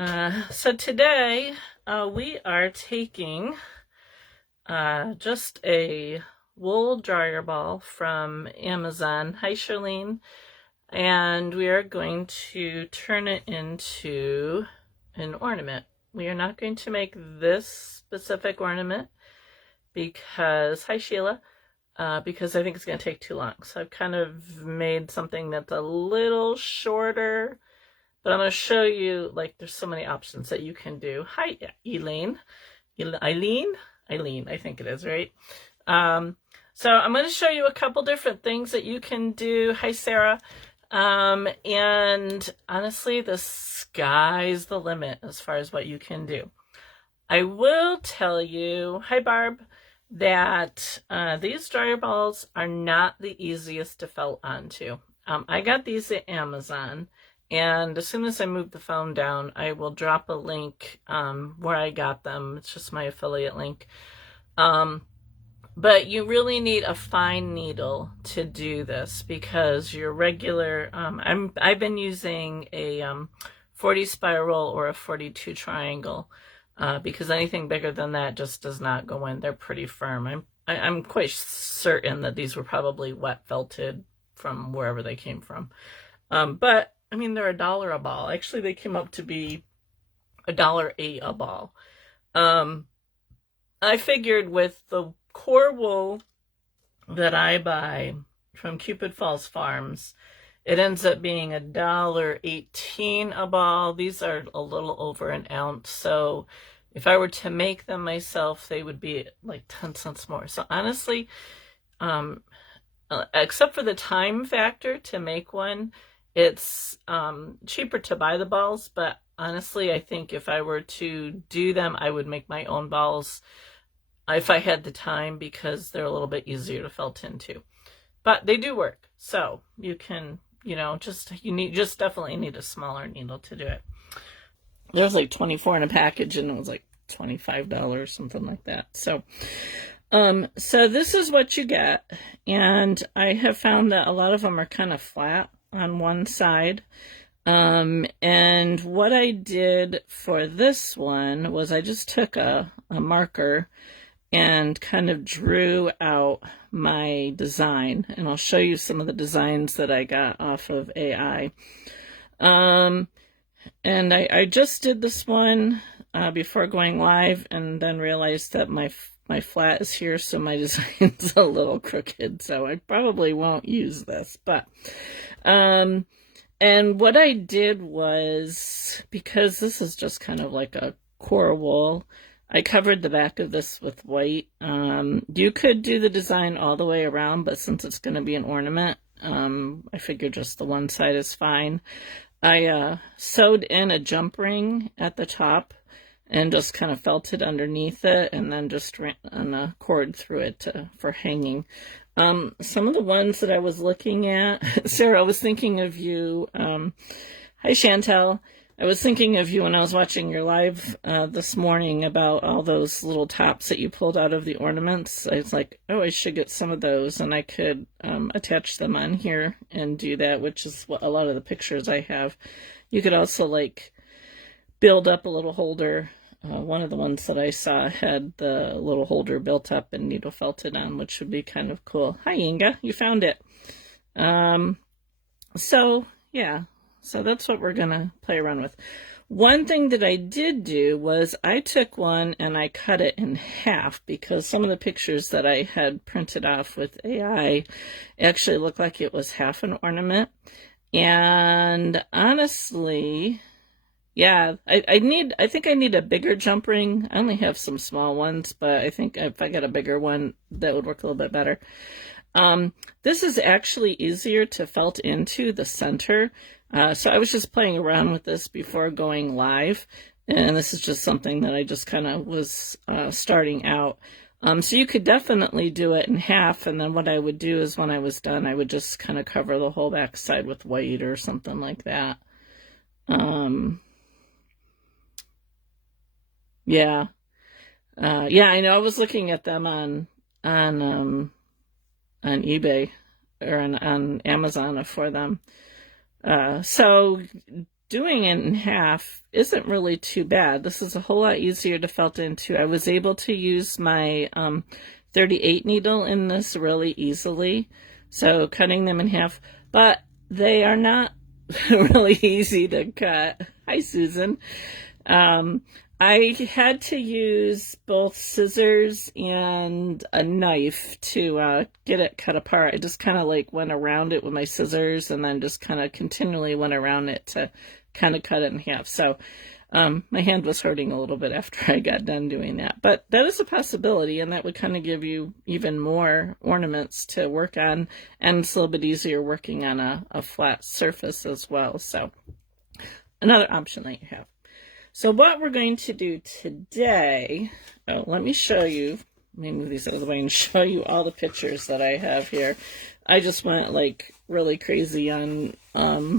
So today we are taking just a wool dryer ball from Amazon. Hi, Charlene. And we are going to turn it into an ornament. We are not going to make this specific ornament because, hi Sheila, because I think it's going to take too long. So I've kind of made something that's a little shorter, but I'm going to show you, like, there's so many options that you can do. Hi, Elaine. Eileen, I think it is, right? So I'm going to show you a couple different things that you can do. Hi, Sarah. And honestly, the sky's the limit as far as what you can do. I will tell you, hi, Barb, that these dryer balls are not the easiest to felt onto. I got these at Amazon. And as soon as I move the phone down, I will drop a link where I got them. It's just my affiliate link. But you really need a fine needle to do this because your regular, I've been using a 40 spiral or a 42 triangle because anything bigger than that just does not go in. They're pretty firm. I'm quite certain that these were probably wet felted from wherever they came from. But I mean, they're $1 a ball. Actually, they came up to be $1.08 a ball. I figured with the core wool that I buy from Cupid Falls Farms, it ends up being $1.18 a ball. These are a little over an ounce. So if I were to make them myself, they would be like 10 cents more. So honestly, except for the time factor to make one, it's cheaper to buy the balls, but honestly, I think if I were to do them, I would make my own balls if I had the time because they're a little bit easier to felt into. But they do work, so you can, you definitely need a smaller needle to do it. There's like 24 in a package, and it was like $25, something like that. So this is what you get, and I have found that a lot of them are kind of flat on one side. And what I did for this one was I just took a marker and kind of drew out my design, and I'll show you some of the designs that I got off of AI. And I just did this one before going live, and then realized that my flat is here, so my design's a little crooked, so I probably won't use this. But and what I did was, because this is just kind of like a core wool, I covered the back of this with white. You could do the design all the way around, but since it's going to be an ornament, I figured just the one side is fine. I sewed in a jump ring at the top and just kind of felted underneath it, and then just ran a cord through it for hanging. Some of the ones that I was looking at, Sarah, I was thinking of you. Hi, Chantel. I was thinking of you when I was watching your live this morning about all those little tops that you pulled out of the ornaments. I was like, oh, I should get some of those, and I could attach them on here and do that, which is what a lot of the pictures I have. You could also, like, build up a little holder. One of the ones that I saw had the little holder built up and needle felted on, which would be kind of cool. Hi, Inga, you found it. So that's what we're going to play around with. One thing that I did do was I took one and I cut it in half, because some of the pictures that I had printed off with AI actually looked like it was half an ornament. And honestly, yeah, I think I need a bigger jump ring. I only have some small ones, but I think if I got a bigger one, that would work a little bit better. This is actually easier to felt into the center. So I was just playing around with this before going live, and this is just something that I just kind of was starting out. So you could definitely do it in half, and then what I would do is when I was done, I would just kind of cover the whole back side with white or something like that. Yeah, I know. I was looking at them on eBay or on Amazon for them. So doing it in half isn't really too bad. This is a whole lot easier to felt into. I was able to use my 38 needle in this really easily, so cutting them in half, but they are not really easy to cut. Hi, Susan. I had to use both scissors and a knife to get it cut apart. I just kind of like went around it with my scissors and then just kind of continually went around it to kind of cut it in half. So my hand was hurting a little bit after I got done doing that. But that is a possibility, and that would kind of give you even more ornaments to work on, and it's a little bit easier working on a flat surface as well. So another option that you have. So what we're going to do today, let me show you, let me move these out of the way and show you all the pictures that I have here. I just went like really crazy on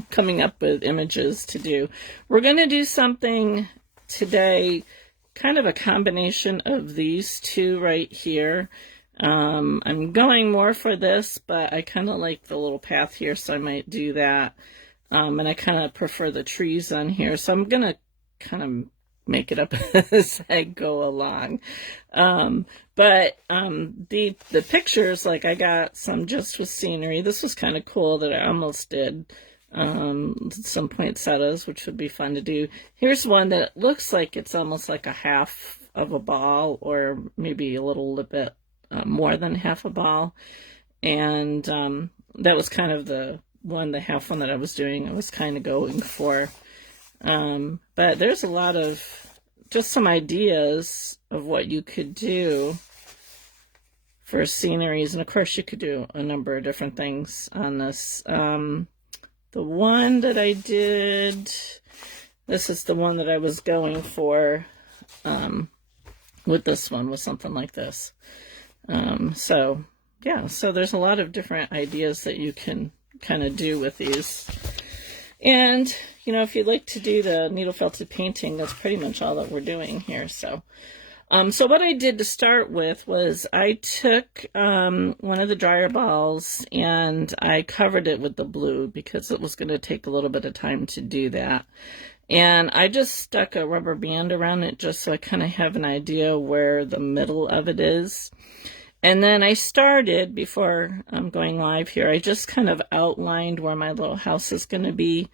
coming up with images to do. We're going to do something today, kind of a combination of these two right here. I'm going more for this, but I kind of like the little path here, so I might do that. And I kind of prefer the trees on here, so I'm going to kind of make it up as I go along. But the pictures, like I got some just with scenery. This was kind of cool that I almost did some poinsettias, which would be fun to do. Here's one that looks like it's almost like a half of a ball, or maybe a little bit more than half a ball. And that was kind of the half one that I was doing. I was kind of going for. But there's a lot of, just some ideas of what you could do for sceneries. And of course you could do a number of different things on this. The one that I did, this is the one that I was going for, with this one, was something like this. So yeah, so there's a lot of different ideas that you can kind of do with these. And, you know, if you'd like to do the needle felted painting, that's pretty much all that we're doing here. So, so what I did to start with was I took one of the dryer balls and I covered it with the blue because it was going to take a little bit of time to do that. And I just stuck a rubber band around it just so I kind of have an idea where the middle of it is. And then I started, before I'm going live here, I just kind of outlined where my little house is going to be,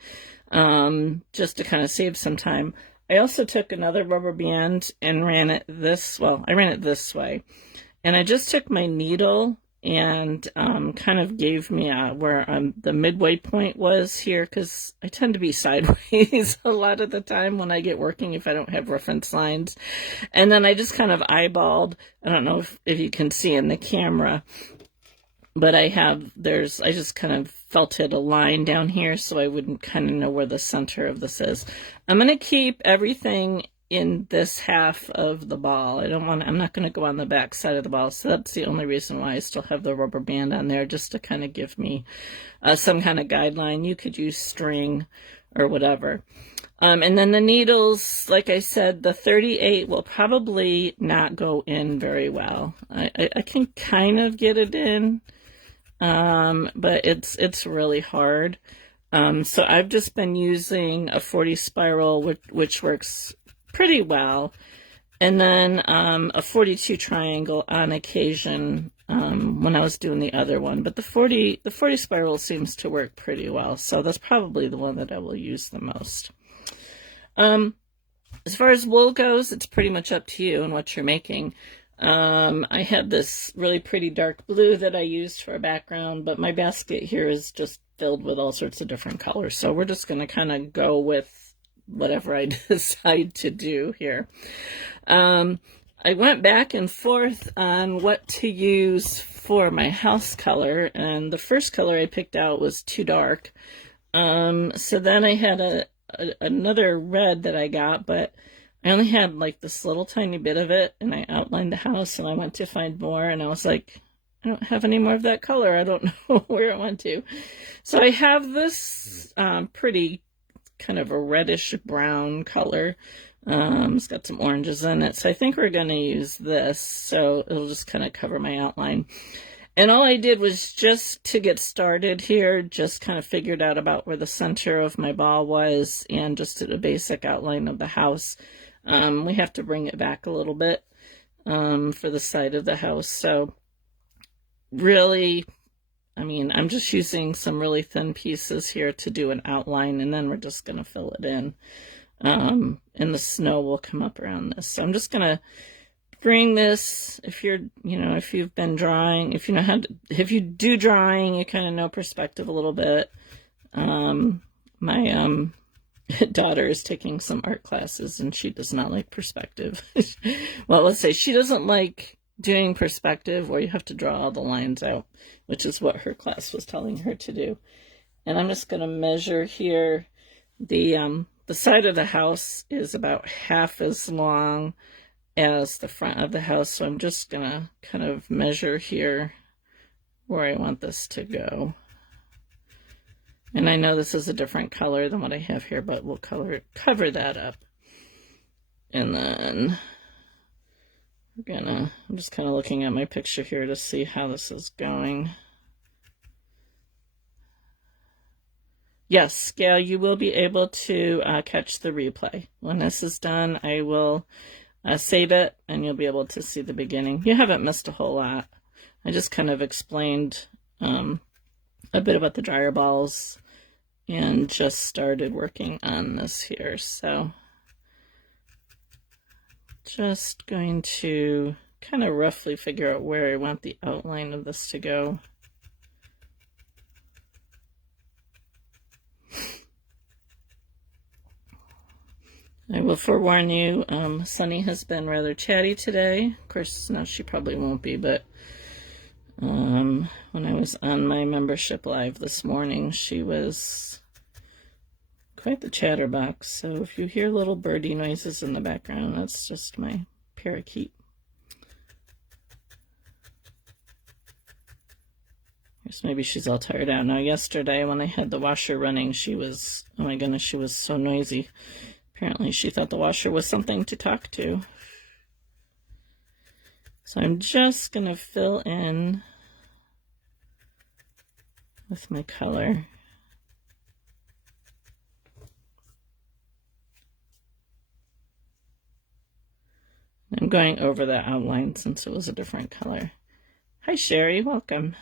just to kind of save some time. I also took another rubber band and ran it this way. And I just took my needle and kind of gave me where the midway point was here, because I tend to be sideways a lot of the time when I get working if I don't have reference lines. And then I just kind of eyeballed, I don't know if you can see in the camera, but I just kind of felted a line down here so I wouldn't kind of know where the center of this is. I'm going to keep everything in this half of the ball. I'm not going to go on the back side of the ball, so that's the only reason why I still have the rubber band on there, just to kind of give me some kind of guideline. You could use string or whatever. And then the needles, like I said, the 38 will probably not go in very well. I can kind of get it in, but it's really hard. So I've just been using a 40 spiral, which works pretty well, and then a 42 triangle on occasion when I was doing the other one. But the 40 spiral seems to work pretty well, so that's probably the one that I will use the most. As far as wool goes, it's pretty much up to you and what you're making. I had this really pretty dark blue that I used for a background, but my basket here is just filled with all sorts of different colors, so we're just going to kind of go with whatever I decide to do here. I went back and forth on what to use for my house color, and the first color I picked out was too dark. So then I had another red that I got, but I only had like this little tiny bit of it, and I outlined the house, and I went to find more, and I was like, I don't have any more of that color. I don't know where it went to. So I have this pretty kind of a reddish brown color. It's got some oranges in it, so I think we're going to use this, so it'll just kind of cover my outline. And all I did was just to get started here, just kind of figured out about where the center of my ball was and just did a basic outline of the house. We have to bring it back a little bit for the side of the house. So really, I mean, I'm just using some really thin pieces here to do an outline, and then we're just going to fill it in. And the snow will come up around this. So I'm just going to bring this, if you're, if you've been drawing, if you do drawing, you kind of know perspective a little bit. My daughter is taking some art classes and she does not like perspective. Well, let's say she doesn't like doing perspective where you have to draw all the lines out, which is what her class was telling her to do. And I'm just going to measure here. The side of the house is about half as long as the front of the house, so I'm just gonna kind of measure here where I want this to go. And I know this is a different color than what I have here, but we'll cover that up. And then I'm just kind of looking at my picture here to see how this is going. Yes, Gail, you will be able to catch the replay. When this is done, I will save it, and you'll be able to see the beginning. You haven't missed a whole lot. I just kind of explained a bit about the dryer balls and just started working on this here. So just going to kind of roughly figure out where I want the outline of this to go. I will forewarn you, Sunny has been rather chatty today. Of course, now she probably won't be, but when I was on my membership live this morning, she was quite the chatterbox. So if you hear little birdie noises in the background, that's just my parakeet. Guess maybe she's all tired out. Now, yesterday when I had the washer running, she was, oh my goodness, she was so noisy. Apparently she thought the washer was something to talk to. So I'm just going to fill in with my color. I'm going over the outline since it was a different color. Hi, Sherry. Welcome.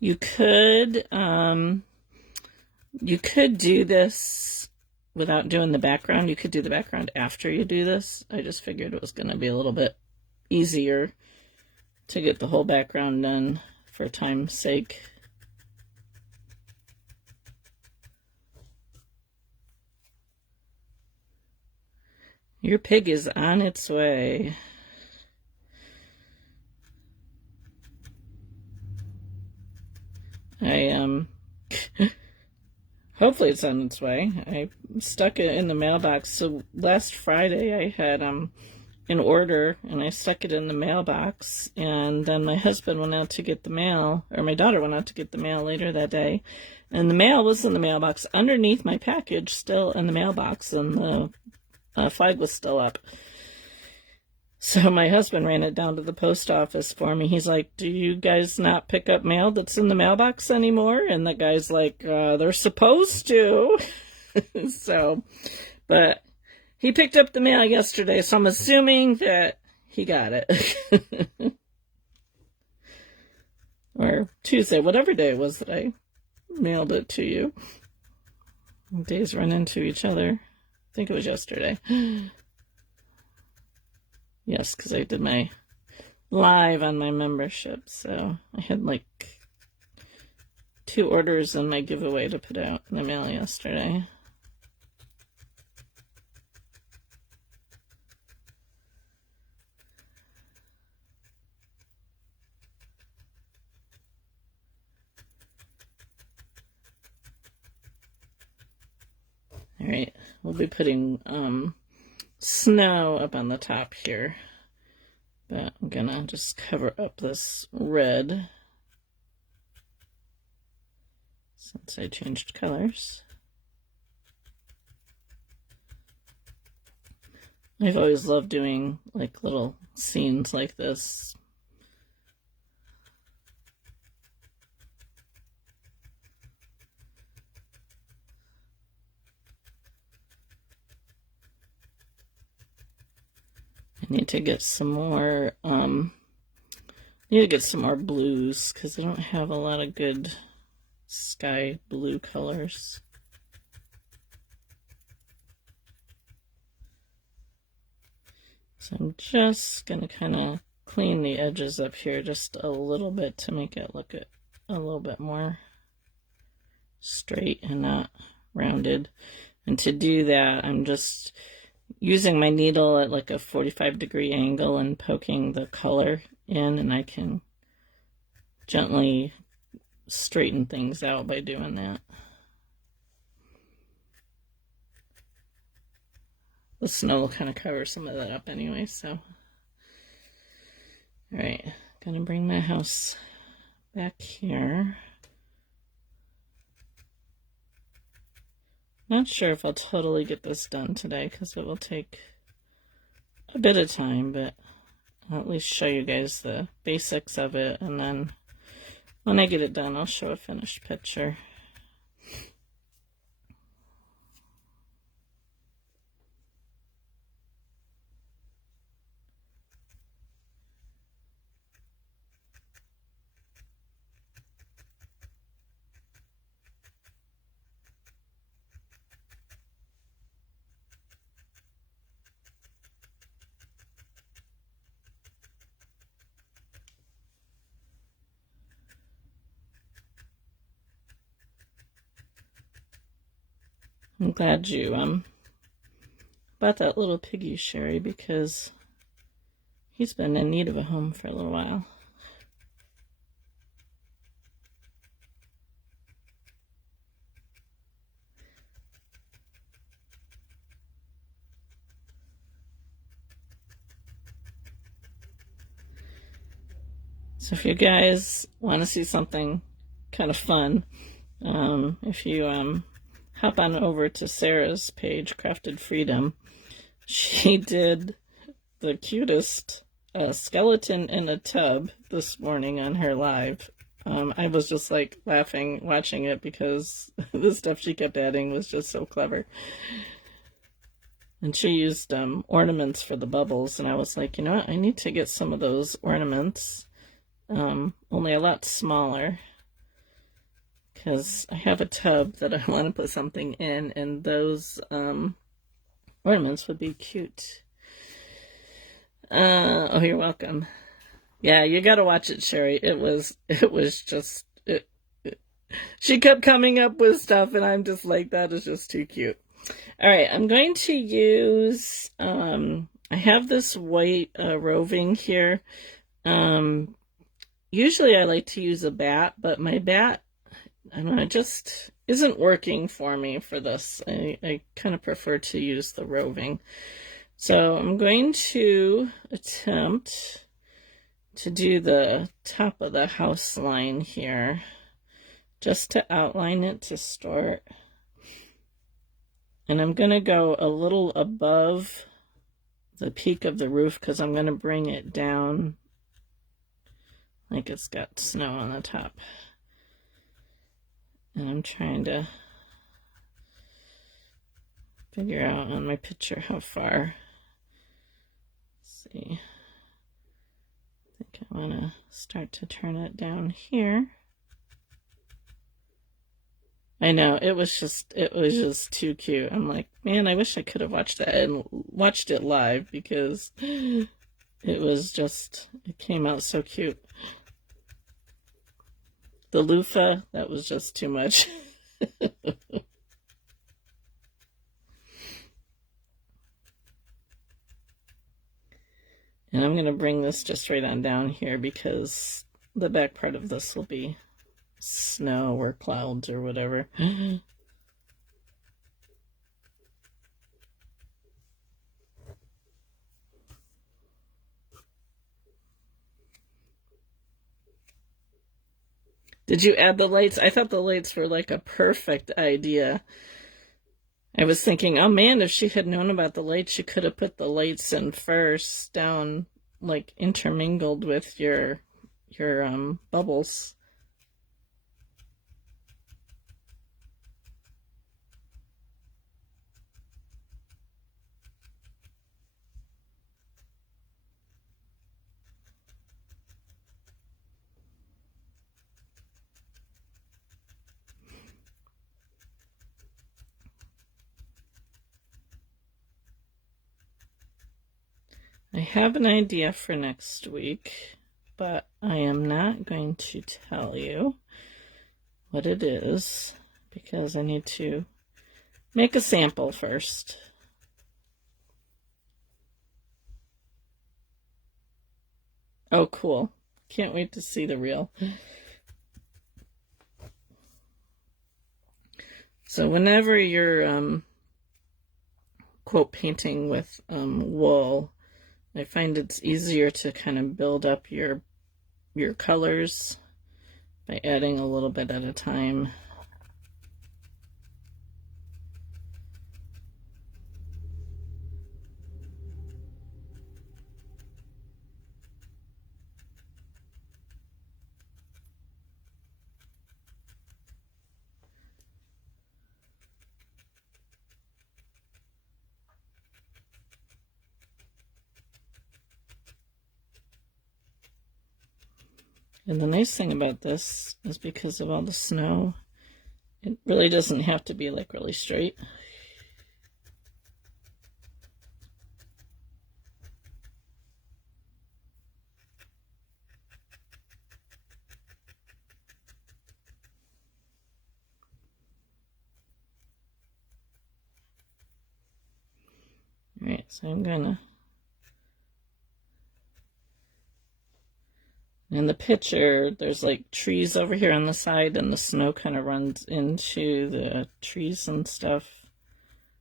You could do this without doing the background. You could do the background after you do this. I just figured it was going to be a little bit easier to get the whole background done for time's sake. Your pig is on its way. Hopefully it's on its way. I stuck it in the mailbox. So last Friday I had an order and I stuck it in the mailbox, and then my husband went out to get the mail, or my daughter went out to get the mail later that day, and the mail was in the mailbox underneath my package, still in the mailbox, and the flag was still up. So my husband ran it down to the post office for me. He's like, do you guys not pick up mail that's in the mailbox anymore? And the guy's like, they're supposed to. So, but he picked up the mail yesterday, so I'm assuming that he got it. Or Tuesday, whatever day it was that I mailed it to you. Days run into each other. I think it was yesterday. Yes, because I did my live on my membership, so I had like 2 orders in my giveaway to put out in the mail yesterday. All right, we'll be putting snow up on the top here, but I'm gonna just cover up this red since I changed colors. I've always loved doing like little scenes like this. I need to get some more blues because I don't have a lot of good sky blue colors. So I'm just going to kind of clean the edges up here just a little bit to make it look a little bit more straight and not rounded. And to do that, I'm just using my needle at like a 45-degree angle and poking the color in, and I can gently straighten things out by doing that. The snow will kind of cover some of that up anyway, so. All right, gonna bring my house back here. Not sure if I'll totally get this done today because it will take a bit of time, but I'll at least show you guys the basics of it, and then when I get it done, I'll show a finished picture. I'm glad you bought that little piggy, Sherry, because he's been in need of a home for a little while. So if you guys want to see something kind of fun, if you hop on over to Sarah's page, Crafted Freedom, she did the cutest skeleton in a tub this morning on her live. I was just like laughing watching it because the stuff she kept adding was just so clever. And she used ornaments for the bubbles, and I was like, you know what, I need to get some of those ornaments, only a lot smaller, because I have a tub that I want to put something in, and those ornaments would be cute. Oh, you're welcome. Yeah, you gotta watch it, Sherry. It was just, she kept coming up with stuff, and I'm just like, that is just too cute. All right, I'm going to use, I have this white roving here. Usually I like to use a bat, but my bat, I don't know, it just isn't working for me for this. I kind of prefer to use the roving. So I'm going to attempt to do the top of the house line here, just to outline it to start. And I'm going to go a little above the peak of the roof because I'm going to bring it down like it's got snow on the top. And I'm trying to figure out on my picture how far. Let's see. I think I want to start to turn it down here. I know, it was just too cute. I'm like, man, I wish I could have watched that and watched it live because it came out so cute. The loofah, that was just too much. And I'm going to bring this just right on down here because the back part of this will be snow or clouds or whatever. Did you add the lights? I thought the lights were like a perfect idea. I was thinking, oh man, if she had known about the lights, she could have put the lights in first down, like intermingled with your bubbles. I have an idea for next week, but I am not going to tell you what it is because I need to make a sample first. Oh, cool. Can't wait to see the reel. So whenever you're quote painting with wool, I find it's easier to kind of build up your colors by adding a little bit at a time. And the nice thing about this is because of all the snow, it really doesn't have to be like really straight. All right, so I'm gonna, in the picture, there's like trees over here on the side and the snow kind of runs into the trees and stuff.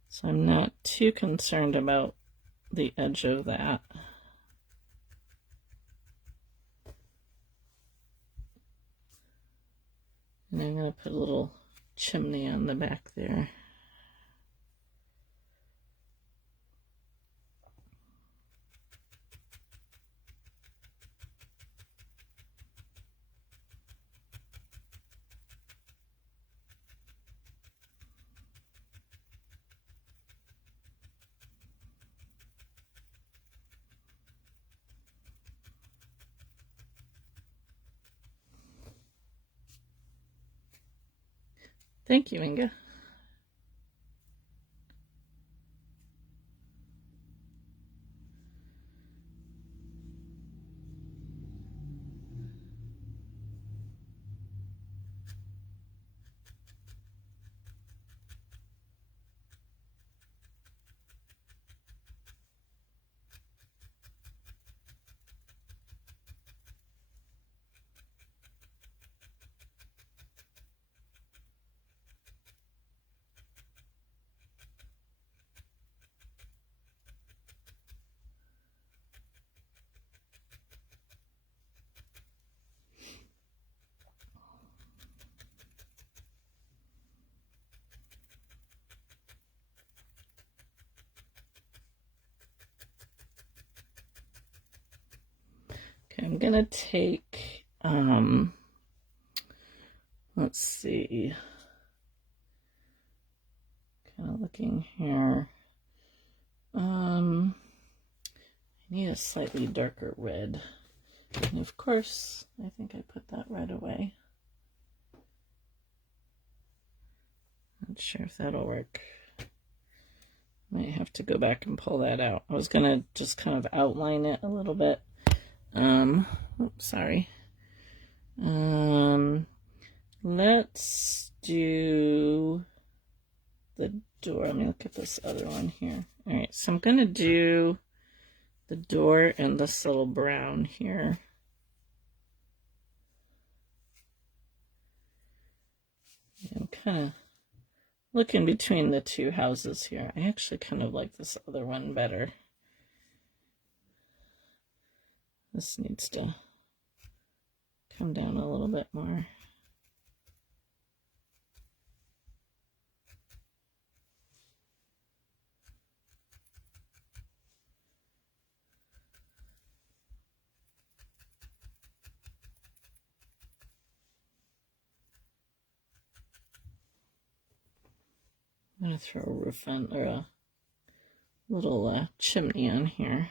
So I'm not too concerned about the edge of that. And I'm going to put a little chimney on the back there. Thank you, Inga. Okay, I'm gonna take, let's see, kind of looking here. I need a slightly darker red. And of course, I think I put that red away. Not sure if that'll work. Might have to go back and pull that out. I was gonna just kind of outline it a little bit. Oops, sorry. Let's do the door. Let me look at this other one here. All right, so I'm gonna do the door and this little brown here. I'm kind of looking between the two houses here. I actually kind of like this other one better. This needs to come down a little bit more. I'm going to throw a roof on, or a little chimney on here.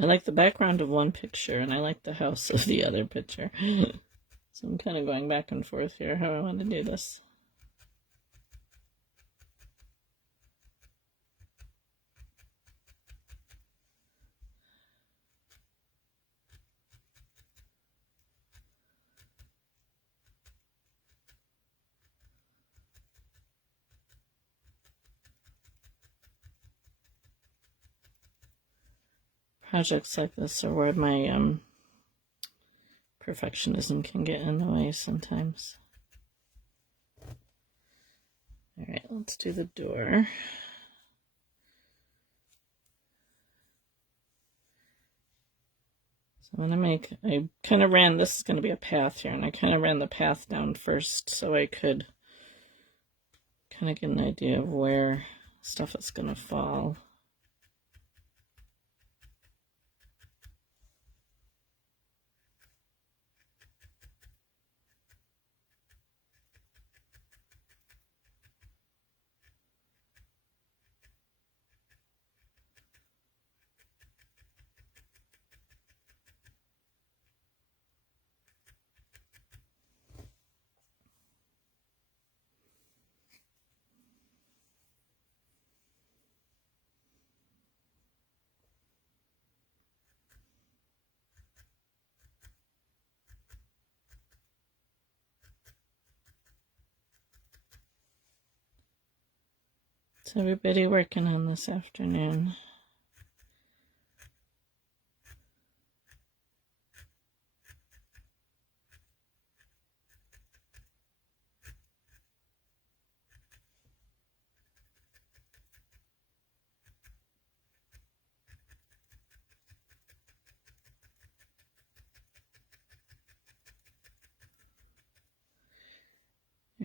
I like the background of one picture, and I like the house of the other picture. So I'm kind of going back and forth here, how I want to do this. Projects like this are where my perfectionism can get in the way sometimes. All right, let's do the door. So I'm going to make, I kind of ran, this is going to be a path here, and I kind of ran the path down first so I could kind of get an idea of where stuff is going to fall. What's everybody working on this afternoon?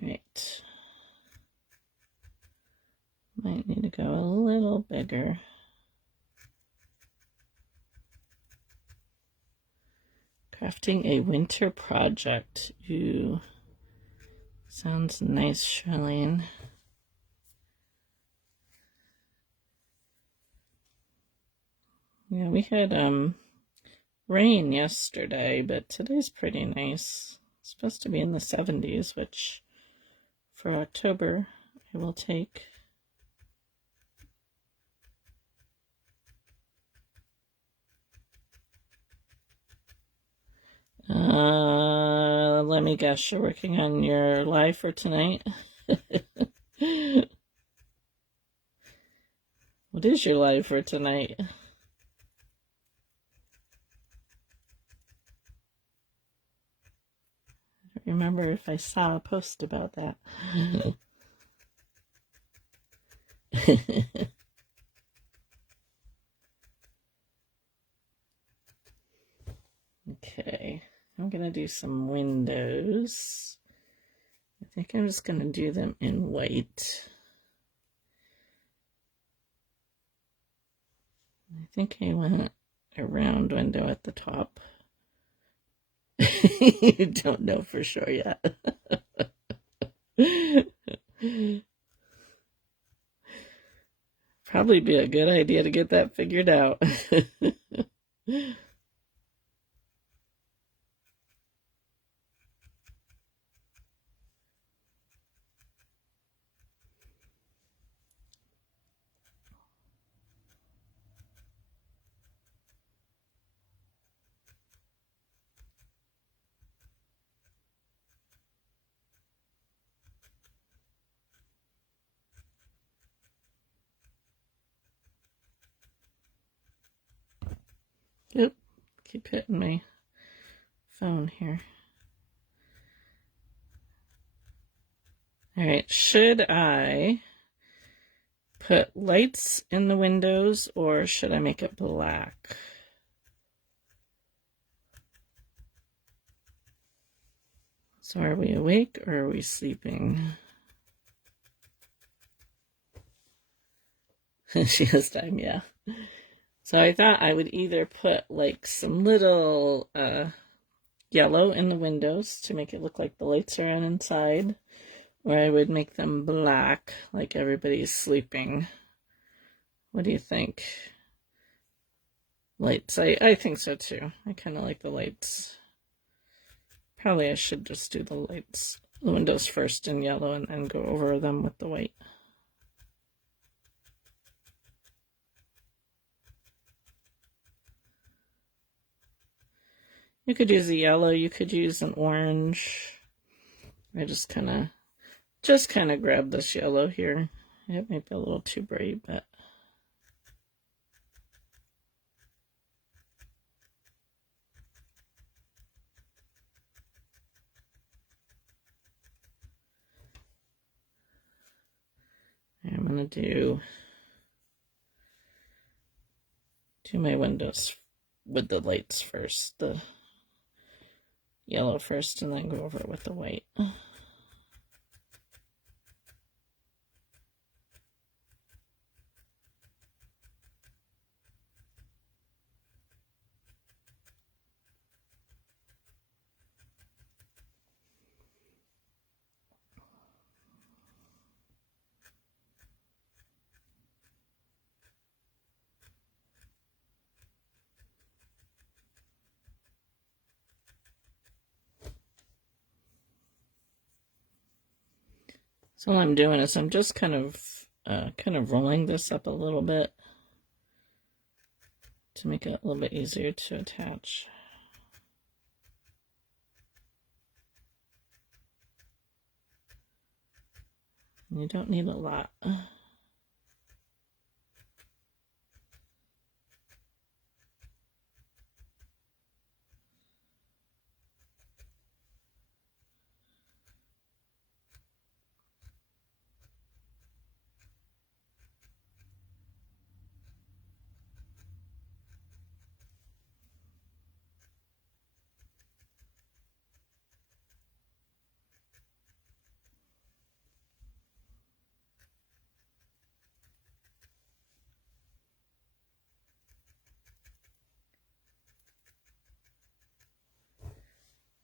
All right. Might need to go a little bigger. Crafting a winter project. Ooh. Sounds nice, Charlene. Yeah, we had rain yesterday, but today's pretty nice. It's supposed to be in the 70s, which for October I will take. Let me guess, you're working on your live for tonight? What is your live for tonight? I don't remember if I saw a post about that. Okay, I'm gonna do some windows. I think I'm just gonna do them in white. I think I want a round window at the top. You don't know for sure yet. Probably be a good idea to get that figured out. Oop, keep hitting my phone here. All right, should I put lights in the windows or should I make it black? So are we awake or are we sleeping? She has time, yeah. So I thought I would either put like some little yellow in the windows to make it look like the lights are on inside, or I would make them black like everybody's sleeping. What do you think? Lights. I think so too. I kind of like the lights. Probably I should just do the lights, the windows first in yellow and then go over them with the white. You could use a yellow, you could use an orange. I just kind of grab this yellow here. It might be a little too bright, but I'm gonna do my windows with the lights first, the yellow first, and then go over it with the white. So all I'm doing is I'm just kind of rolling this up a little bit to make it a little bit easier to attach. And you don't need a lot.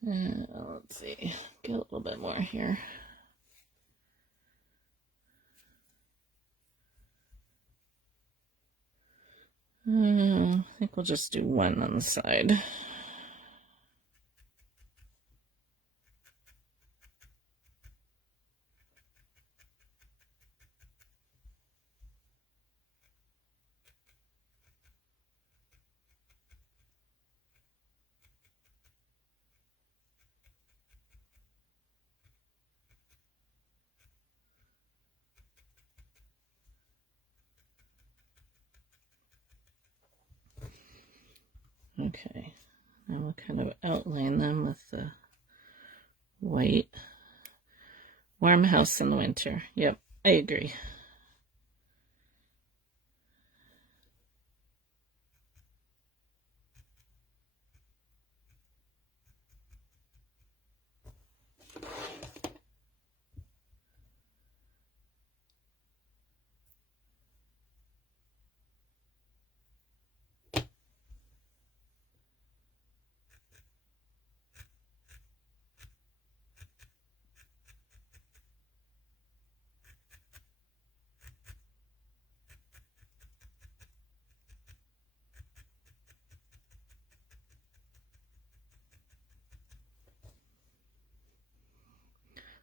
Let's see, get a little bit more here. I think we'll just do one on the side. Okay, now we'll kind of outline them with the white. Warm house in the winter. Yep, I agree.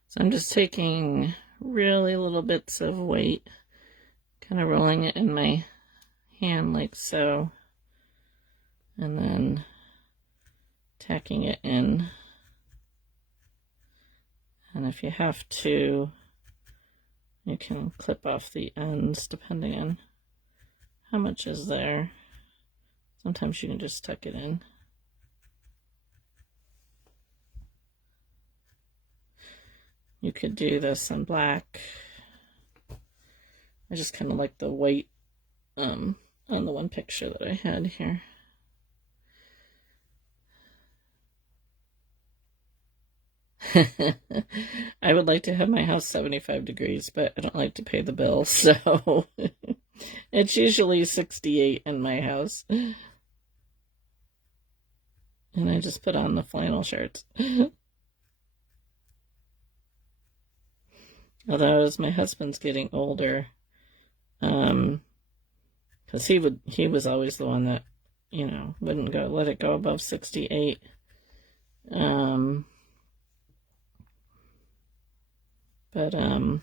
So I'm just taking really little bits of white, kind of rolling it in my hand like so, and then tacking it in. And if you have to, you can clip off the ends depending on how much is there. Sometimes you can just tuck it in. You could do this in black. I just kind of like the white on the one picture that I had here. I would like to have my house 75 degrees, but I don't like to pay the bill, so It's usually 68 in my house. And I just put on the flannel shirts. Although as my husband's getting older, because he was always the one that, wouldn't let it go above 68. But now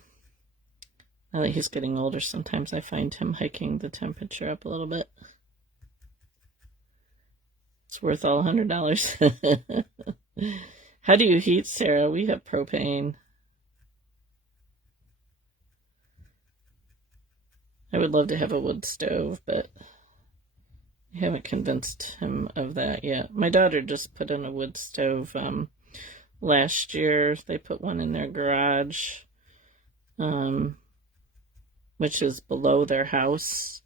that he's getting older, sometimes I find him hiking the temperature up a little bit. It's worth all $100. How do you heat, Sarah? We have propane. I would love to have a wood stove, but I haven't convinced him of that yet. My daughter just put in a wood stove last year. They put one in their garage, which is below their house.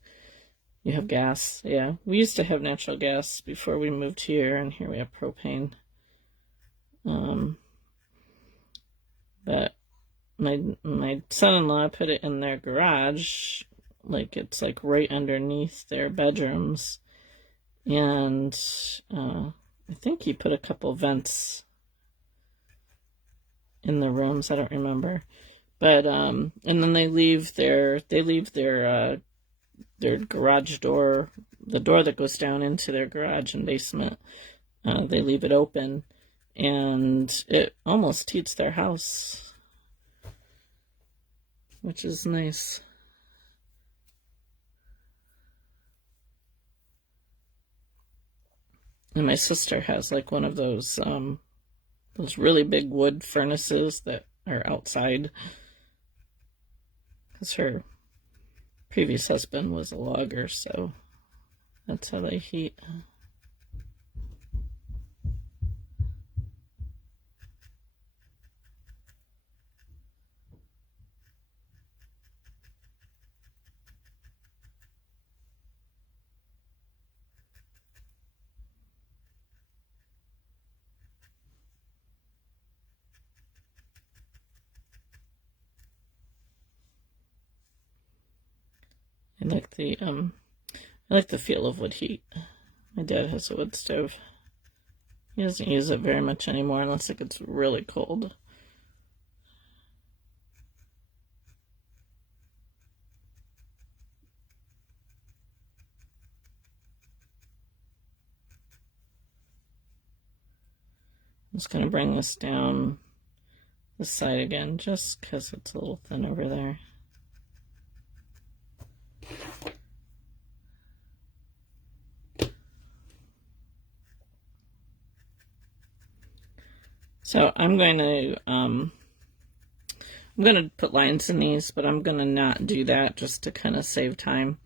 You have gas, yeah. We used to have natural gas before we moved here, and here we have propane. But my son-in-law put it in their garage, it's like right underneath their bedrooms, and I think he put a couple vents in the rooms. I don't remember, but and then they leave their garage door, the door that goes down into their garage and basement. They leave it open, and it almost heats their house, which is nice. And my sister has like one of those really big wood furnaces that are outside, because her previous husband was a logger, so that's how they heat. I like the feel of wood heat. My dad has a wood stove. He doesn't use it very much anymore unless it gets really cold. I'm just going to bring this down this side again, just because it's a little thin over there. So I'm going to put lines in these, but I'm going to not do that just to kind of save time.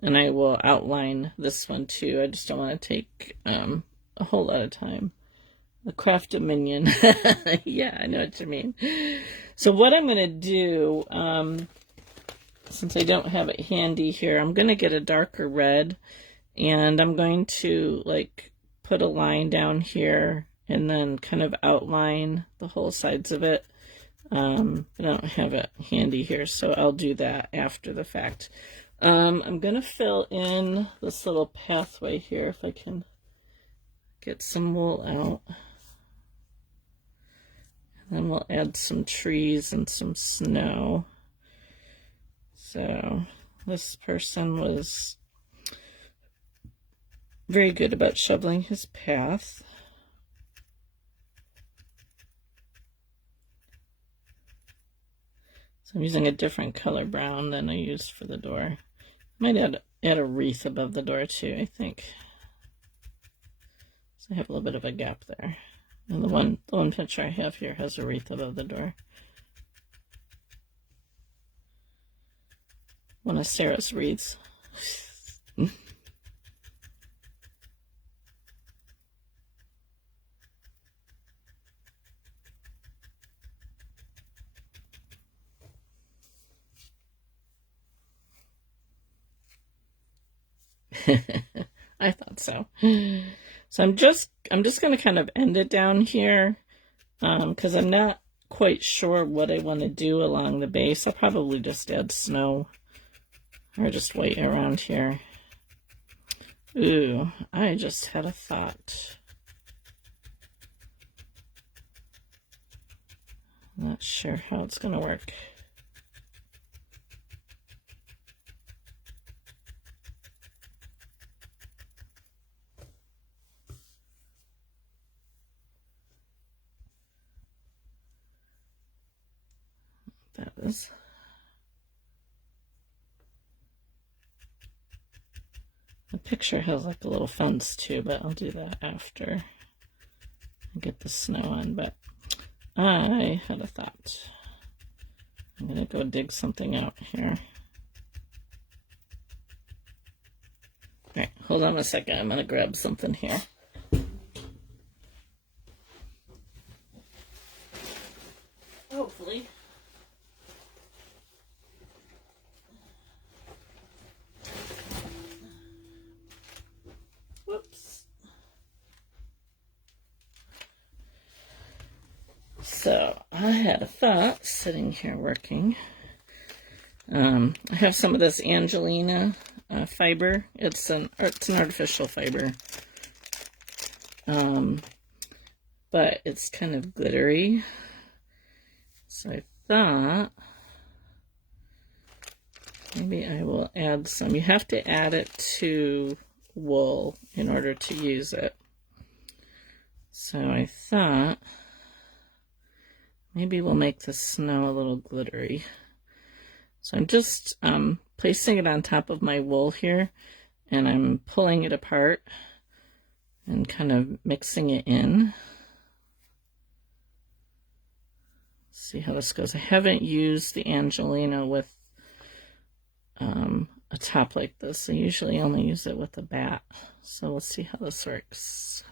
And I will outline this one too. I just don't want to take a whole lot of time. The Craft Dominion. Yeah, I know what you mean. So what I'm going to do, since I don't have it handy here, I'm going to get a darker red, and I'm going to put a line down here and then kind of outline the whole sides of it. I don't have it handy here, so I'll do that after the fact. I'm going to fill in this little pathway here if I can get some wool out. And then we'll add some trees and some snow. So this person was very good about shoveling his path. So I'm using a different color brown than I used for the door. Might add a wreath above the door too, I think. So I have a little bit of a gap there. And the one picture I have here has a wreath above the door. One of Sarah's wreaths. I thought so. So I'm just going to kind of end it down here, because I'm not quite sure what I want to do along the base. I'll probably just add snow or just white around here. Ooh, I just had a thought. Not sure how it's going to work. That is. The picture has like a little fence too, but I'll do that after I get the snow on. But I had a thought. I'm going to go dig something out here. Alright, hold on a second. I'm going to grab something here. Hopefully. Whoops. So I had a thought sitting here working. I have some of this Angelina fiber. It's an artificial fiber, but it's kind of glittery. So I thought maybe I will add some. You have to add it to wool in order to use it. So I thought maybe we'll make the snow a little glittery. So I'm just placing it on top of my wool here, and I'm pulling it apart and kind of mixing it in. See how this goes. I haven't used the Angelina with a top like this. I usually only use it with a bat. So let's see how this works.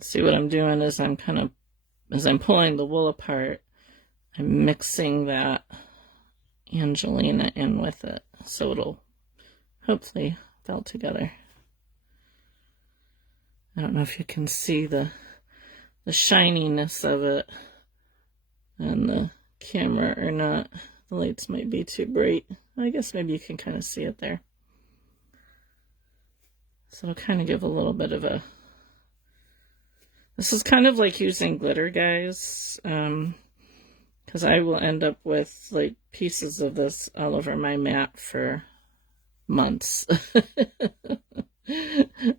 See, what I'm doing is I'm kind of, as I'm pulling the wool apart, I'm mixing that Angelina in with it, so it'll hopefully melt together. I don't know if you can see the shininess of it on the camera or not. The lights might be too bright. I guess maybe you can kind of see it there. So it'll kind of give a little bit of a... This is kind of like using glitter, guys, because I will end up with like pieces of this all over my mat for months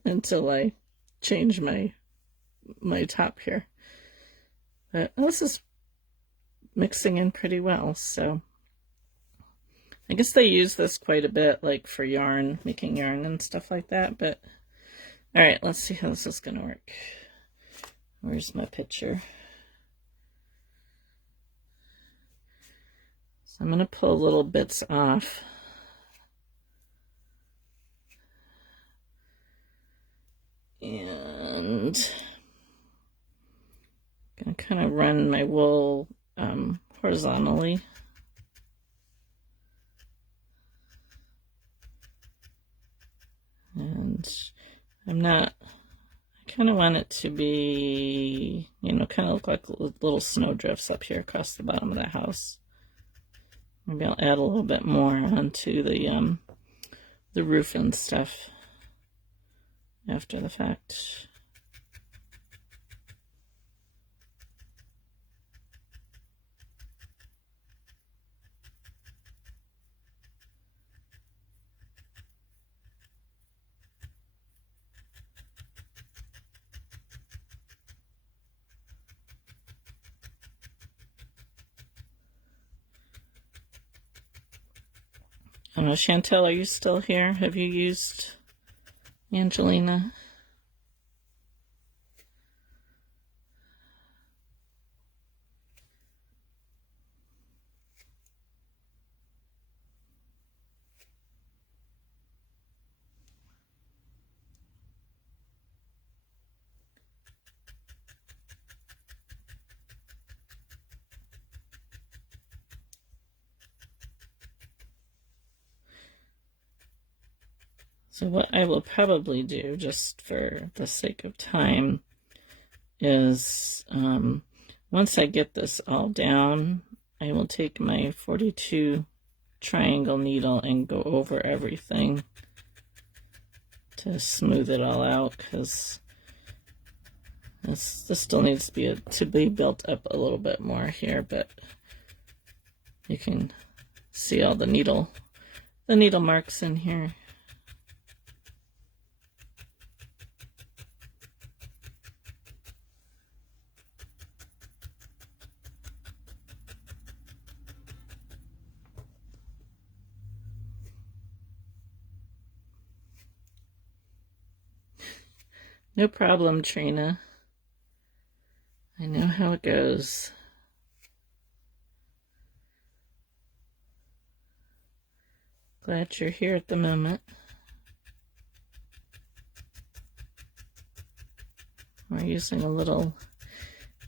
until I change my top here. But this is mixing in pretty well, so I guess they use this quite a bit, like for yarn, making yarn and stuff like that. But all right, let's see how this is going to work. Where's my picture? So I'm going to pull little bits off. And I'm going to kind of run my wool horizontally. And I kind of want it to be, you know, kind of look like little snow drifts up here across the bottom of the house. Maybe I'll add a little bit more onto the roof and stuff after the fact. I don't know, Chantel, are you still here? Have you used Angelina? So what I will probably do, just for the sake of time, is once I get this all down, I will take my 42 triangle needle and go over everything to smooth it all out, because this still needs to be built up a little bit more here, but you can see all the needle marks in here. No problem, Trina. I know how it goes. Glad you're here at the moment. We're using a little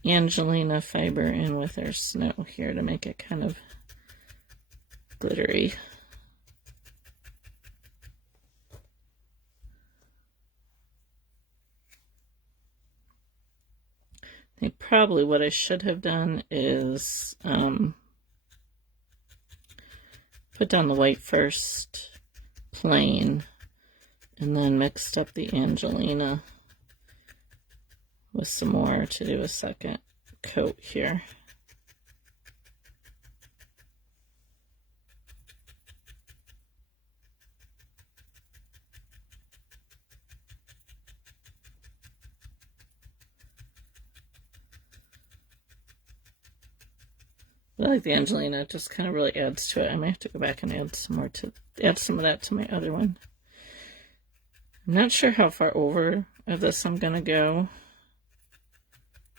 Angelina fiber in with our snow here to make it kind of glittery. I think probably what I should have done is put down the white first, plain, and then mixed up the Angelina with some more to do a second coat here. I like the Angelina, it just kind of really adds to it. I might have to go back and add some of that to my other one. I'm not sure how far over of this I'm gonna go.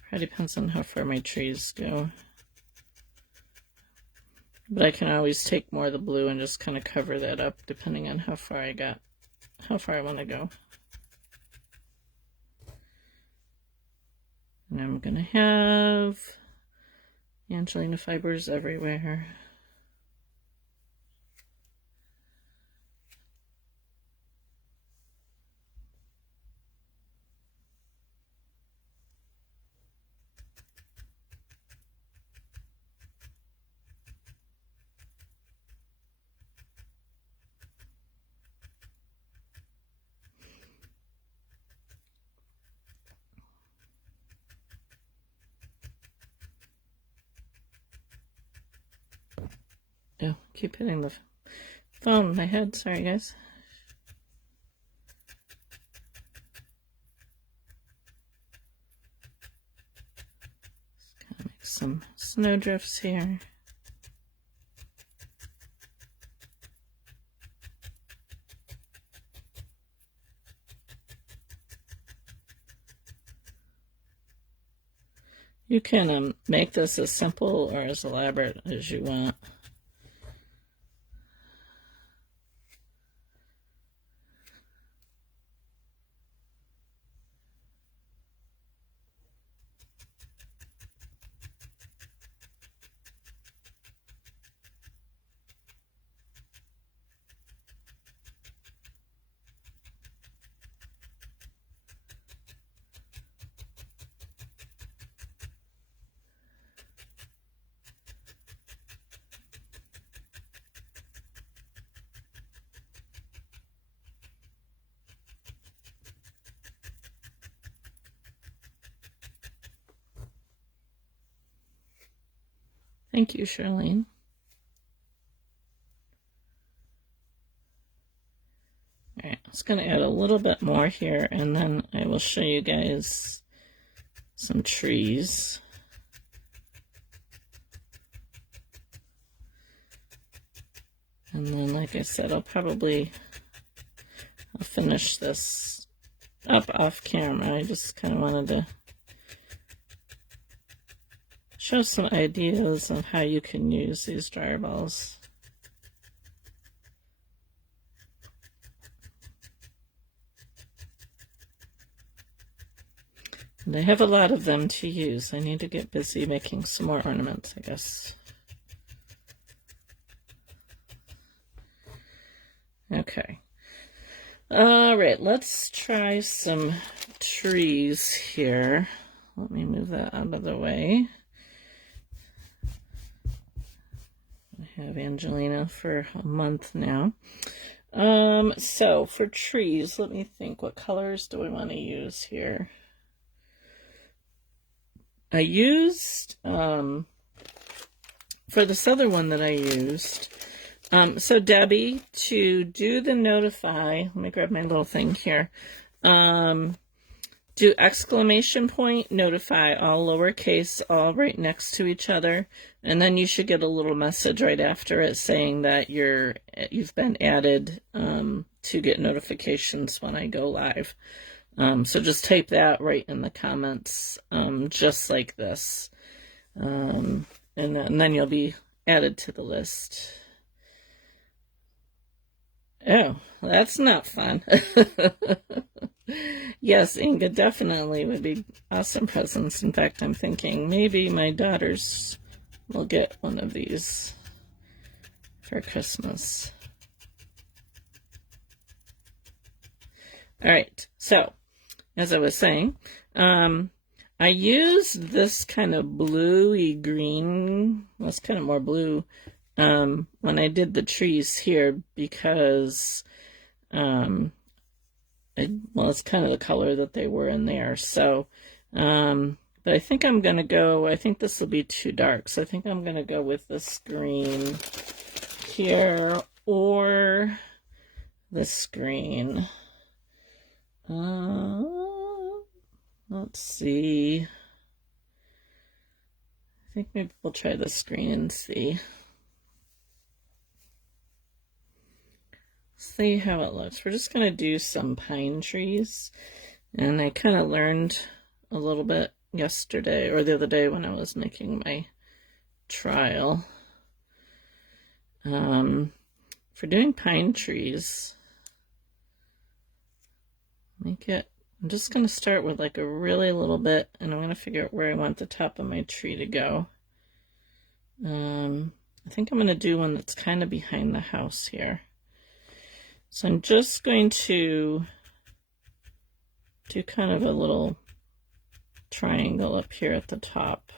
Probably depends on how far my trees go. But I can always take more of the blue and just kind of cover that up depending on how far I want to go. And I'm gonna have Angelina fibers everywhere. Oh, keep hitting the phone in my head. Sorry, guys. Just kind of make some snow drifts here. You can make this as simple or as elaborate as you want. Thank you, Charlene. All right, I was going to add a little bit more here, and then I will show you guys some trees. And then, like I said, I'll finish this up off camera. I just kind of wanted to show some ideas of how you can use these dryer balls. And I have a lot of them to use. I need to get busy making some more ornaments, I guess. Okay. All right, let's try some trees here. Let me move that out of the way. have Angelina for a month now. So for trees, let me think, what colors do I want to use here? I used, for this other one that I used, so Debbie, to do the notify, let me grab my little thing here, do exclamation point, notify, all lowercase, all right next to each other, and then you should get a little message right after it saying that you've been added to get notifications when I go live. So just type that right in the comments, just like this, and then you'll be added to the list. Oh, that's not fun. Yes, Inga, definitely would be awesome presents. In fact, I'm thinking maybe my daughters will get one of these for Christmas. All right, so as I was saying, I used this kind of bluey green, well, it's kind of more blue, when I did the trees here because, it's kind of the color that they were in there. So, but I think I'm going to go, I think this will be too dark, so I think I'm going to go with this green here or this green. Let's see. I think maybe we'll try this green and see. See how it looks. We're just going to do some pine trees. And I kind of learned a little bit yesterday or the other day when I was making my trial. For doing pine trees, I'm just going to start with like a really little bit, and I'm going to figure out where I want the top of my tree to go. I think I'm going to do one that's kind of behind the house here. So I'm just going to do kind of a little triangle up here at the top.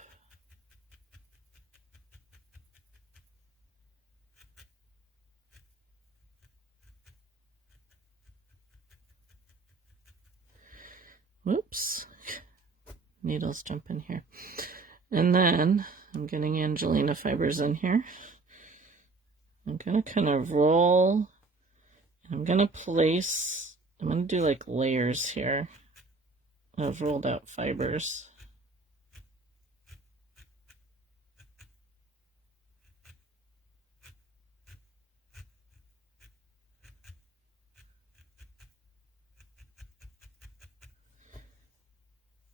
Whoops, needles jump in here. And then I'm getting Angelina fibers in here. I'm going to kind of roll. I'm going to place, I'm going to do like layers here of rolled out fibers.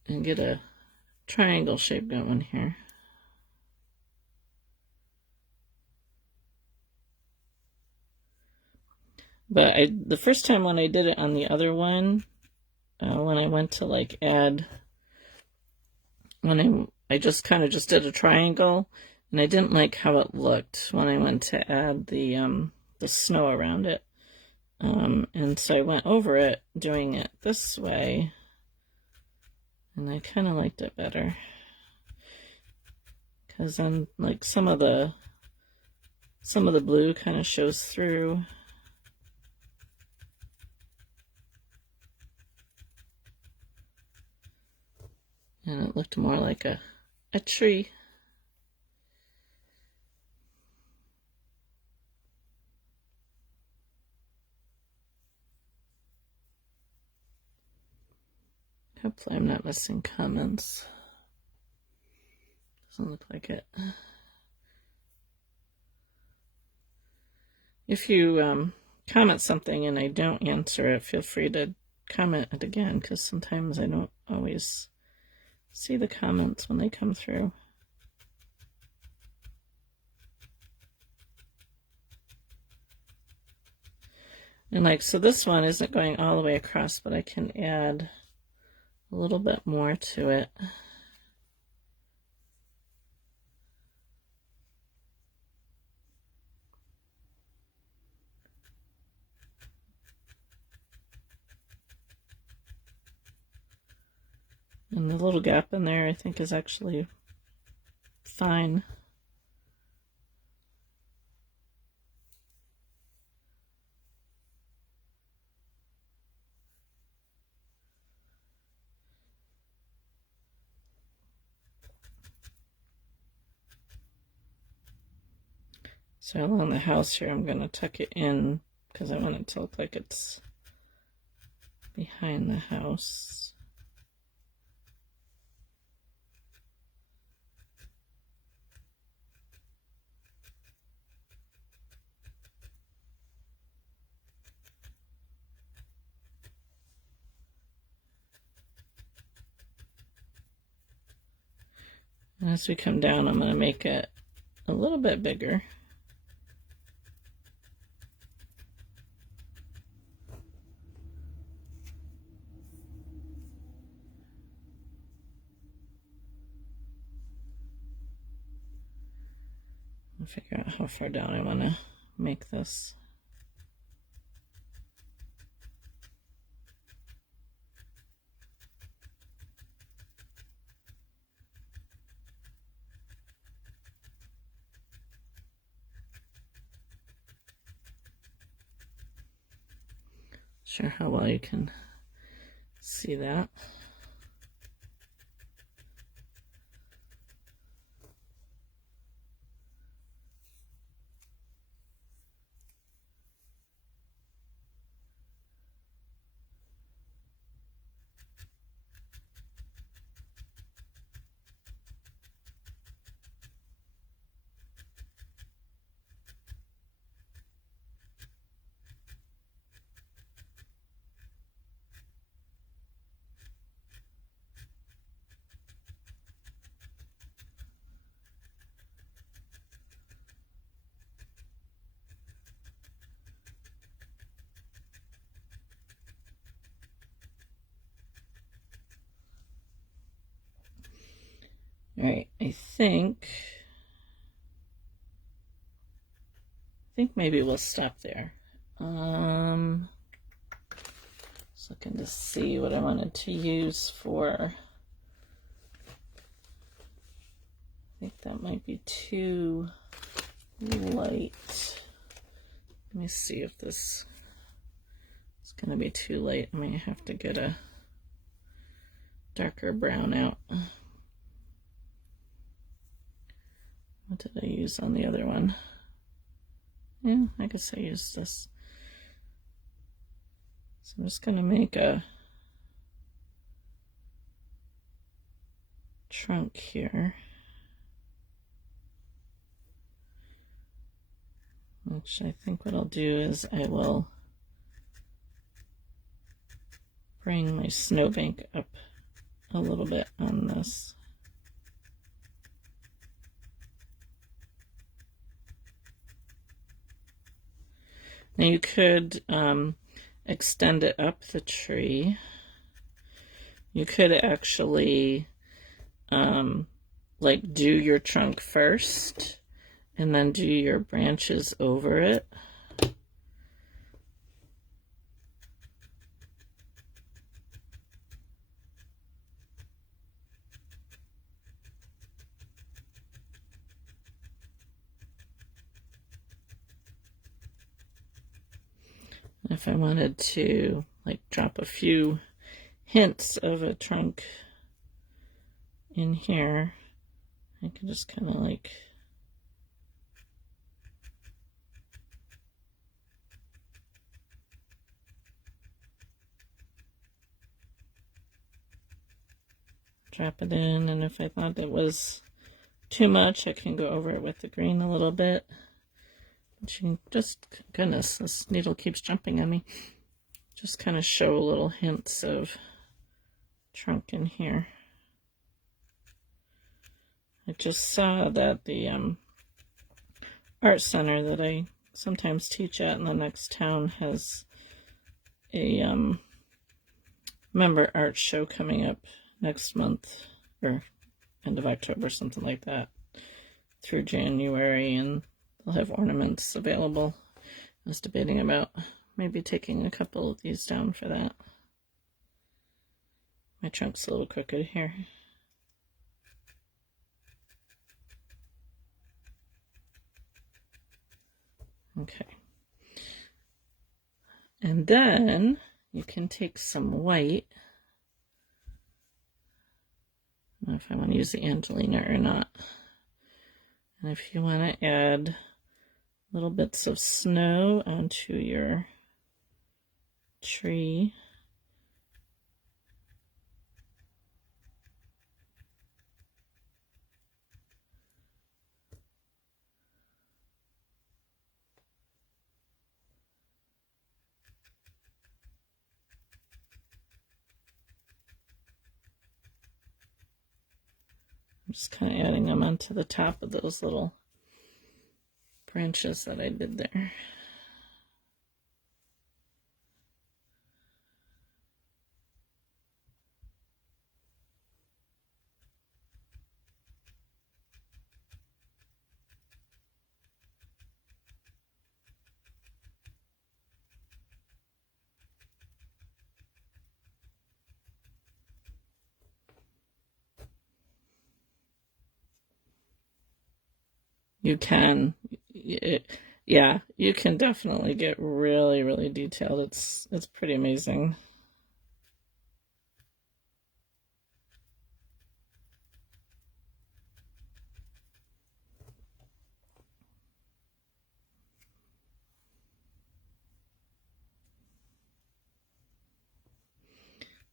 And get a triangle shape going here. But the first time when I did it on the other one, when I went to like add, when I just kind of just did a triangle, and I didn't like how it looked when I went to add the snow around it. And so I went over it, doing it this way, and I kind of liked it better. Because then like some of the blue kind of shows through. And it looked more like a tree. Hopefully I'm not missing comments. Doesn't look like it. If you comment something and I don't answer it, feel free to comment it again, because sometimes I don't always see the comments when they come through. And like, so this one isn't going all the way across, but I can add a little bit more to it. And the little gap in there I think is actually fine. So along the house here, I'm going to tuck it in because I want it to look like it's behind the house. And as we come down, I'm going to make it a little bit bigger. And figure out how far down I want to make this. Sure how well you can see that. All right, I think maybe we'll stop there. Just looking to see what I wanted to use for. I think that might be too light. Let me see if this is going to be too light. I may have to get a darker brown out. What did I use on the other one? Yeah, I guess I used this. So I'm just going to make a trunk here. Which I think what I'll do is I will bring my snowbank up a little bit on this. Now you could extend it up the tree. You could actually like do your trunk first and then do your branches over it. If I wanted to like drop a few hints of a trunk in here, I can just kind of like drop it in, and if I thought it was too much, I can go over it with the green a little bit. Just, goodness, this needle keeps jumping on me. Just kind of show little hints of trunk in here. I just saw that the art center that I sometimes teach at in the next town has a member art show coming up next month, or end of October, something like that, through January, and they'll have ornaments available. I was debating about maybe taking a couple of these down for that. My trunk's a little crooked here. Okay. And then you can take some white. I don't know if I want to use the Angelina or not. And if you want to add little bits of snow onto your tree. I'm just kind of adding them onto the top of those little branches that I did there. You can, yeah, you can definitely get really, really detailed. It's pretty amazing.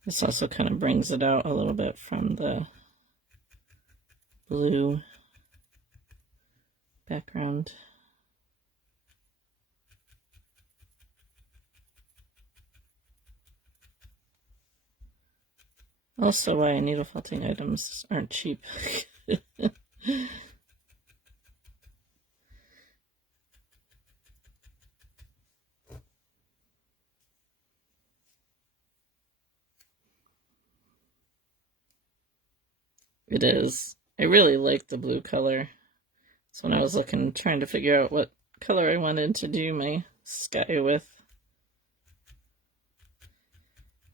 This also kind of brings it out a little bit from the blue background. Also why needle felting items aren't cheap. It is. I really like the blue color. So when I was trying to figure out what color I wanted to do my sky with,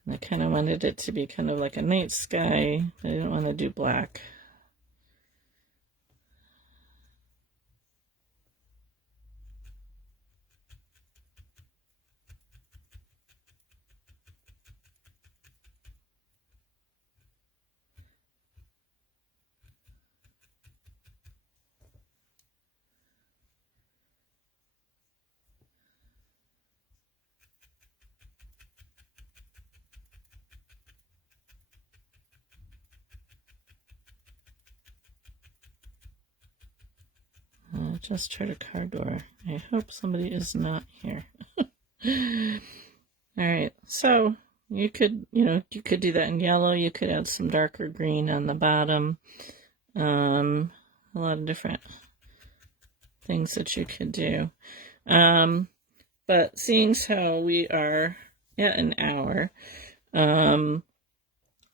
and I kind of wanted it to be kind of like a night sky. I didn't want to do black. Just tried a car door. I hope somebody is not here. All right, so you could do that in yellow. You could add some darker green on the bottom. A lot of different things that you could do. But seeing as how we are at an hour, I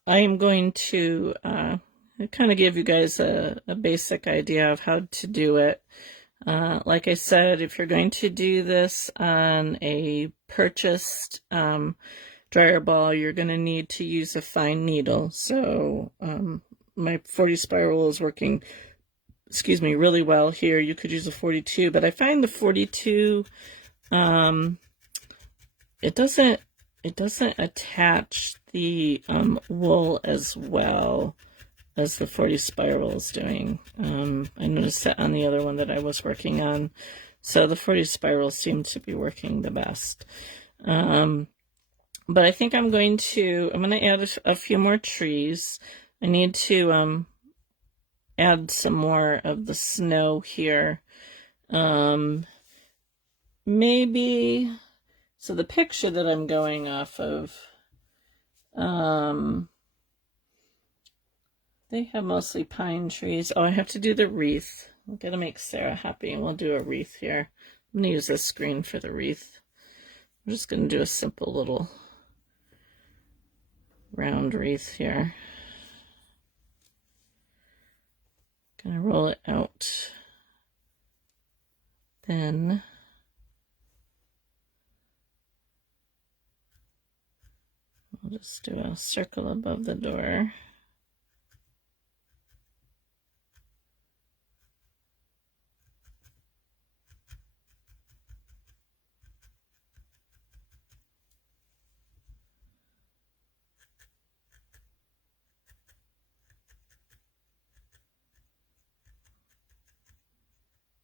am going to kind of give you guys a basic idea of how to do it. Like I said, if you're going to do this on a purchased dryer ball, you're going to need to use a fine needle. So my 40 spiral is working, really well here. You could use a 42, but I find the 42, it doesn't attach the wool as well as the 40 spiral is doing. I noticed that on the other one that I was working on. So the 40 spiral seemed to be working the best. But I think I'm going to add a few more trees. I need to add some more of the snow here. Maybe, so the picture that I'm going off of, they have mostly pine trees. Oh, I have to do the wreath. I'm going to make Sarah happy, and we'll do a wreath here. I'm going to use this screen for the wreath. I'm just going to do a simple little round wreath here. Going to roll it out. Then I'll just do a circle above the door.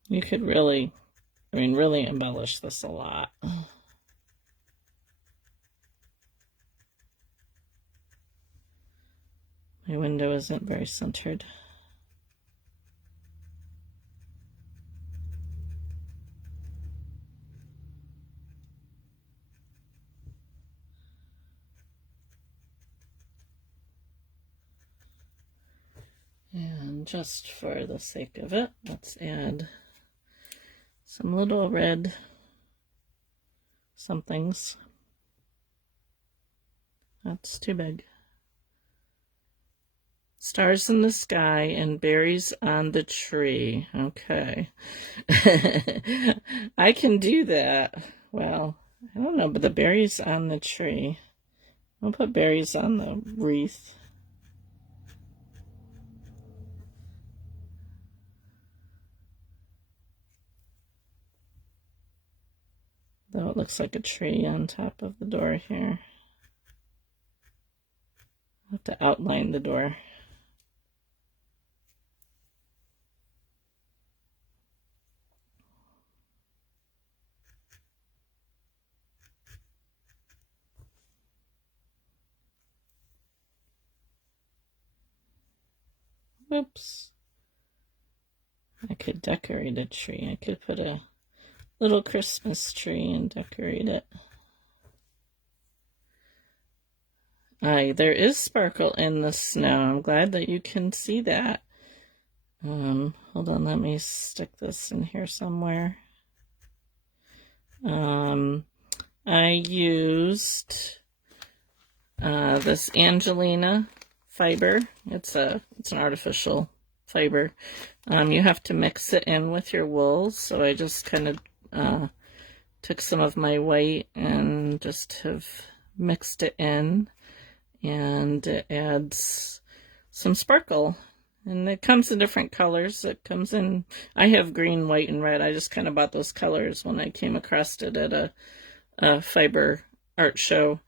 You could really I mean, really embellish this a lot. My window isn't very centered. And just for the sake of it, let's add some little red somethings. That's too big. Stars in the sky and berries on the tree. Okay. I can do that. Well, I don't know, but the berries on the tree. I'll put berries on the wreath. Though it looks like a tree on top of the door here. I'll have to outline the door. Whoops. I could decorate a tree. I could put a little Christmas tree and decorate it. There is sparkle in the snow. I'm glad that you can see that. Hold on, let me stick this in here somewhere. I used this Angelina fiber. It's an artificial fiber. You have to mix it in with your wool, so I just kind of took some of my white and just have mixed it in, and it adds some sparkle. And it comes in different colors. It comes in, I have green, white, and red. I just kind of bought those colors when I came across it at a fiber art show,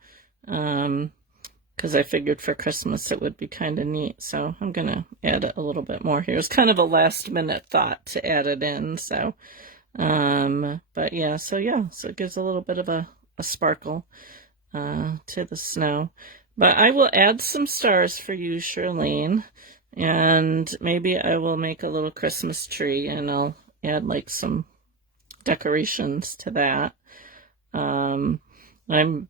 because I figured for Christmas it would be kind of neat. So I'm going to add it a little bit more here. It's kind of a last minute thought to add it in. So, but yeah, so it gives a little bit of a sparkle to the snow. But I will add some stars for you, Charlene. And maybe I will make a little Christmas tree, and I'll add like some decorations to that. I'm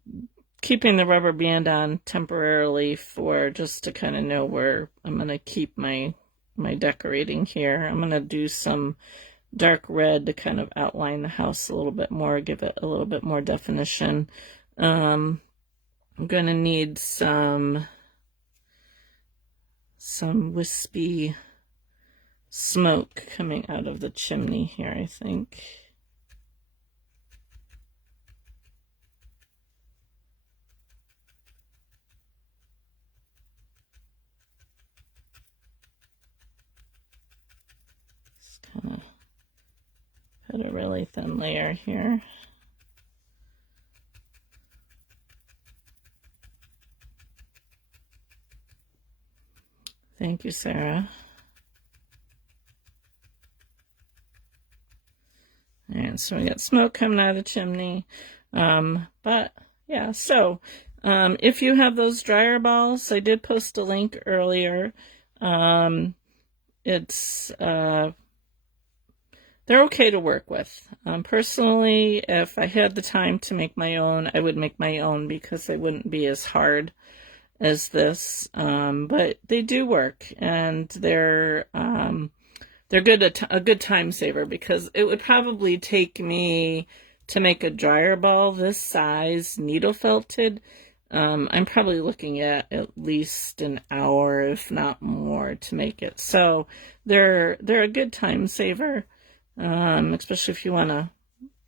keeping the rubber band on temporarily for just to kind of know where I'm going to keep my decorating here. I'm going to do some dark red to kind of outline the house a little bit more, give it a little bit more definition. I'm going to need some wispy smoke coming out of the chimney here, I think. Just kind of put a really thin layer here. Thank you, Sarah. And so we got smoke coming out of the chimney. But yeah, so if you have those dryer balls, I did post a link earlier. It's they're okay to work with. Personally, if I had the time to make my own, I would make my own because they wouldn't be as hard as this, but they do work, and they're good, a good time saver, because it would probably take me to make a dryer ball this size needle felted. I'm probably looking at least an hour, if not more, to make it. So they're a good time saver, especially if you want to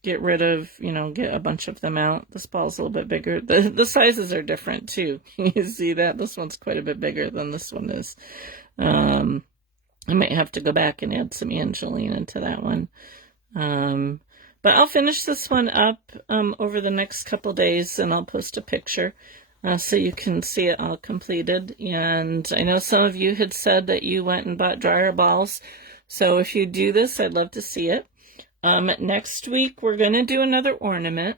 get rid of, get a bunch of them out. This ball's a little bit bigger. The sizes are different too. You see that? This one's quite a bit bigger than this one is. I might have to go back and add some Angelina to that one. But I'll finish this one up over the next couple days, and I'll post a picture so you can see it all completed. And I know some of you had said that you went and bought dryer balls. So if you do this, I'd love to see it. Next week we're going to do another ornament.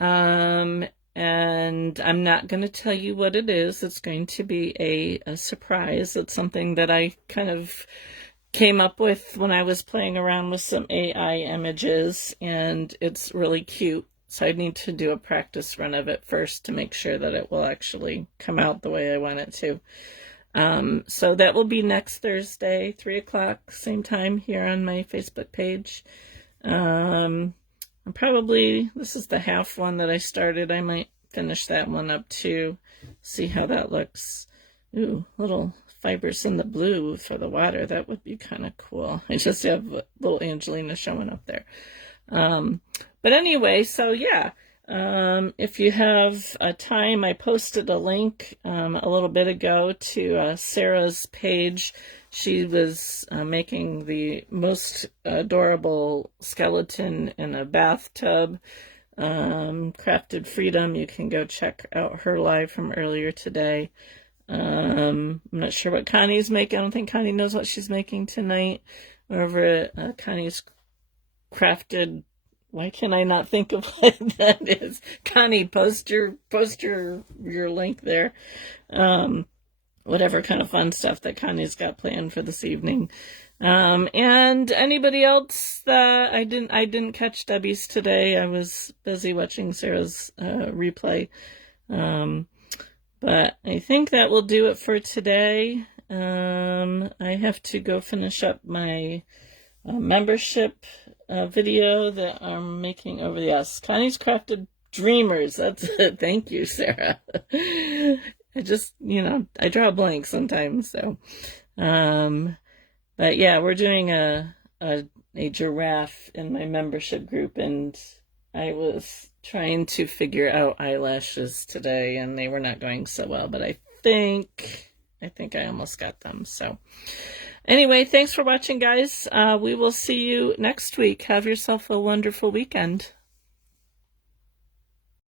And I'm not going to tell you what it is. It's going to be a surprise. It's something that I kind of came up with when I was playing around with some AI images, and it's really cute. So I need to do a practice run of it first to make sure that it will actually come out the way I want it to. So that will be next Thursday, 3 o'clock, same time here on my Facebook page. This is the half one that I started. I might finish that one up too, see how that looks. Ooh, little fibers in the blue for the water. That would be kind of cool. I just have little Angelina showing up there. But anyway, so yeah, if you have time, I posted a link a little bit ago to Sarah's page. She was making the most adorable skeleton in a bathtub. Crafted Freedom. You can go check out her live from earlier today. I'm not sure what Connie's making. I don't think Connie knows what she's making tonight. Over at Connie's Crafted. Why can I not think of what that is? Connie, post your link there. Whatever kind of fun stuff that Connie's got planned for this evening. And anybody else that I didn't catch Debbie's today. I was busy watching Sarah's replay. But I think that will do it for today. I have to go finish up my membership video that I'm making over. Yes, Connie's Crafted Dreamers. That's it. Thank you, Sarah. I just, I draw a blank sometimes. So, but yeah, we're doing a giraffe in my membership group, and I was trying to figure out eyelashes today, and they were not going so well, but I think I almost got them. So anyway, thanks for watching, guys. We will see you next week. Have yourself a wonderful weekend.